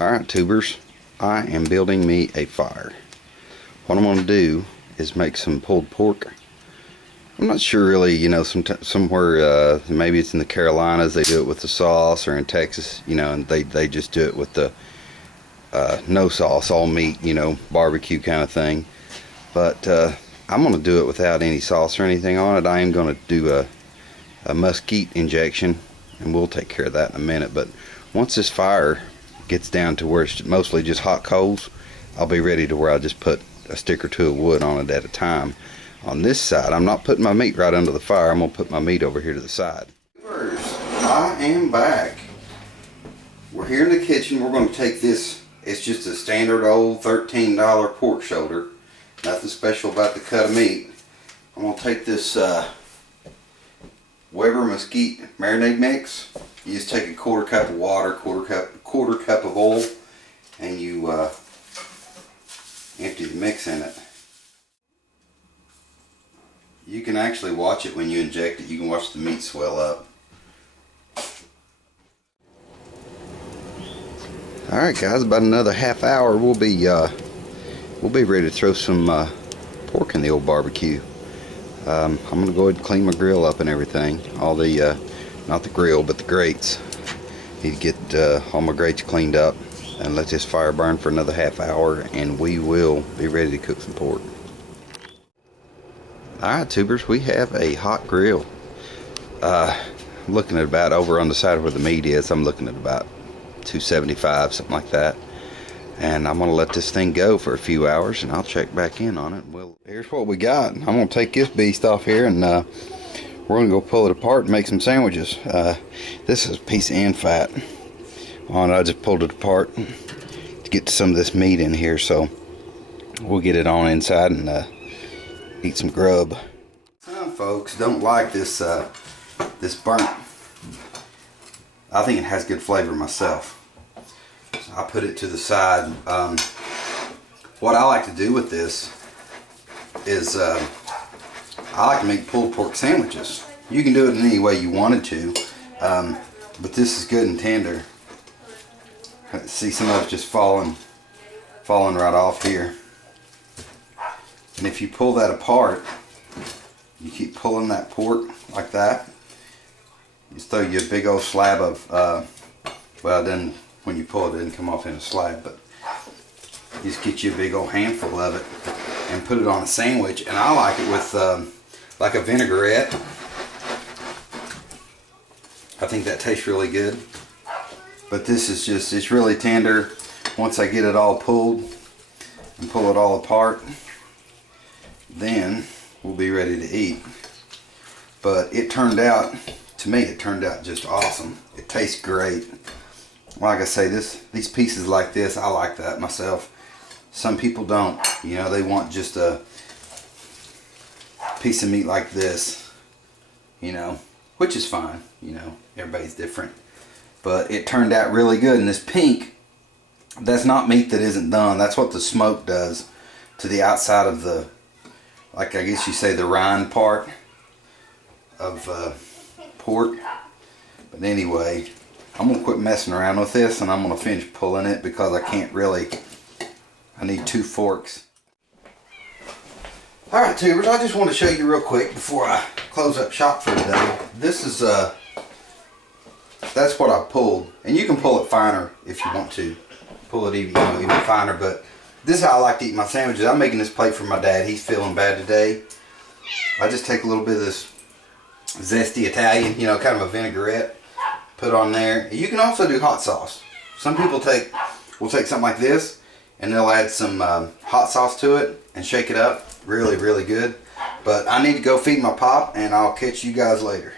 Alright tubers, I am building me a fire. What I'm going to do is make some pulled pork. I'm not sure really, you know, somewhere, maybe it's in the Carolinas, they do it with the sauce, or in Texas, you know, and they just do it with the no sauce, all meat, you know, barbecue kind of thing. But I'm going to do it without any sauce or anything on it. I am going to do a mesquite injection, and we'll take care of that in a minute. But once this fire gets down to where it's mostly just hot coals, I'll be ready to where I'll just put a stick or two of wood on it at a time. On this side, I'm not putting my meat right under the fire. I'm going to put my meat over here to the side. I am back. We're here in the kitchen. We're going to take this. It's just a standard old $13 pork shoulder. Nothing special about the cut of meat. I'm going to take this Weber mesquite marinade mix. You just take a quarter cup of water, quarter cup of oil, and you empty the mix in it. You can actually watch it when you inject it. You can watch the meat swell up. Alright guys, about another half hour we'll be ready to throw some pork in the old barbecue. I'm going to go ahead and clean my grill up and everything. All the, not the grill, but the grates. Need to get all my grates cleaned up and let this fire burn for another half hour, and we will be ready to cook some pork. Alright tubers, we have a hot grill. I'm looking at about, over on the side where the meat is, I'm looking at about 275, something like that. And I'm going to let this thing go for a few hours, and I'll check back in on it. Well, here's what we got. I'm going to take this beast off here, and we're going to go pull it apart and make some sandwiches. This is a piece of end fat on it. I just pulled it apart to get some of this meat in here, so we'll get it on inside and eat some grub. Some folks don't like this this burnt. I think it has good flavor myself. So I put it to the side. What I like to do with this is I like to make pulled pork sandwiches. You can do it in any way you wanted to, but this is good and tender. See, some of it's just falling right off here. And if you pull that apart, you keep pulling that pork like that, just throw you a big old slab of, well then when you pull it, it doesn't come off in a slab, but you just get you a big old handful of it and put it on a sandwich. And I like it with like a vinaigrette. I think that tastes really good. But this is just, it's really tender. Once I get it all pulled and pull it all apart, then we'll be ready to eat. But it turned out, to me, it turned out just awesome. It tastes great. Like I say, these pieces like this, I like that myself. Some people don't. You know, they want just a piece of meat like this, you know, which is fine. You know, everybody's different. But it turned out really good. And this pink, that's not meat that isn't done. That's what the smoke does to the outside of the, like I guess you say, the rind part of pork. But anyway, I'm going to quit messing around with this, and I'm going to finish pulling it because I can't really, I need 2 forks. Alright tubers, I just want to show you real quick before I close up shop for today. This is, that's what I pulled. And you can pull it finer if you want to. Pull it even, even finer, but this is how I like to eat my sandwiches. I'm making this plate for my dad. He's feeling bad today. I just take a little bit of this zesty Italian, you know, kind of a vinaigrette, put on there. You can also do hot sauce. Some people will take something like this and they'll add some hot sauce to it and shake it up. Really, really good. But I need to go feed my pop, and I'll catch you guys later.